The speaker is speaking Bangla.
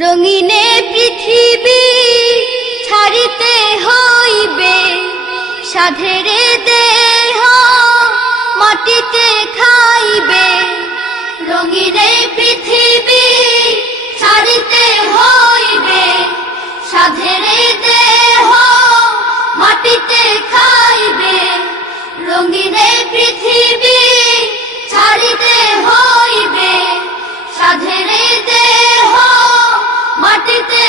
রঙিনে পৃথিবী ছাড়িতে হইবে, সাধেরে দেহ মাটিতে খাইবে। রঙিনে পৃথিবী ছাড়িতে হইবে, সাধেরে দেহ মাটিতে খাইবে। রঙিনে পৃথিবী ছাড়িতে হইবে, সাধেরে দেহ মাটিতে